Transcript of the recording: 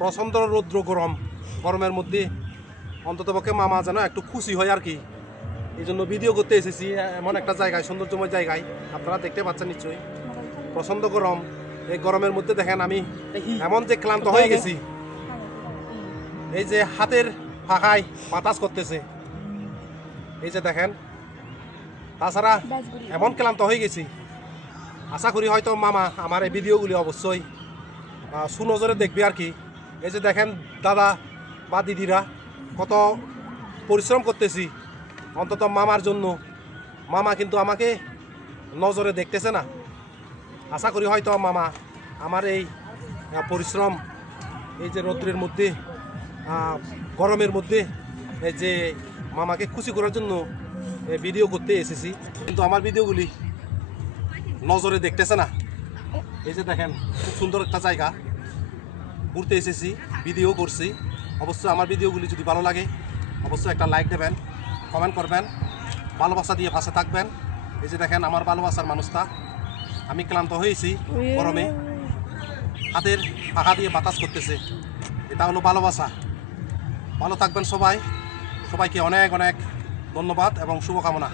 প্রচণ্ড রৌদ্র গরমের মধ্যে অন্ততপক্ষে মামা যেন একটু খুশি হয় আর কি। এই জন্য ভিডিও করতে এসেছি এমন একটা জায়গায়, সৌন্দর্যময় জায়গায়। আপনারা দেখতে পাচ্ছেন নিশ্চয়ই, প্রচণ্ড গরম। এই গরমের মধ্যে দেখেন আমি এমন যে ক্লান্ত হয়ে গেছি, এই যে হাতের ফাঁকায় বাতাস করতেছে, এই যে দেখেন। তাছাড়া এমন ক্লান্ত হয়ে গেছি, আশা করি হয়তো মামা আমার এই ভিডিওগুলি অবশ্যই সুনজরে দেখবে আর কি। এই যে দেখেন দাদা বা দিদিরা কত পরিশ্রম করতেছি অন্তত মামার জন্য। মামা কিন্তু আমাকে নজরে দেখতেছে না। আশা করি হয়তো মামা আমার এই পরিশ্রম, এই যে রৌদ্রের মধ্যে, গরমের মধ্যে, এই যে মামাকে খুশি করার জন্য ভিডিও করতে এসেছি, কিন্তু আমার ভিডিওগুলি নজরে দেখতেছে না। এই যে দেখেন খুব সুন্দর একটা জায়গা, ঘুরতে এসেছি, ভিডিও করছি। অবশ্যই আমার ভিডিওগুলি যদি ভালো লাগে অবশ্যই একটা লাইক দেবেন, কমেন্ট করবেন, ভালোবাসা দিয়ে পাশে থাকবেন। এই যে দেখেন আমার ভালোবাসার মানুষটা। আমি ক্লান্ত হয়েছি গরমে, হাতের ফাঁকা দিয়ে বাতাস করতেছে, এটা হলো ভালোবাসা। ভালো থাকবেন সবাই, সবাইকে অনেক অনেক ধন্যবাদ এবং শুভকামনা।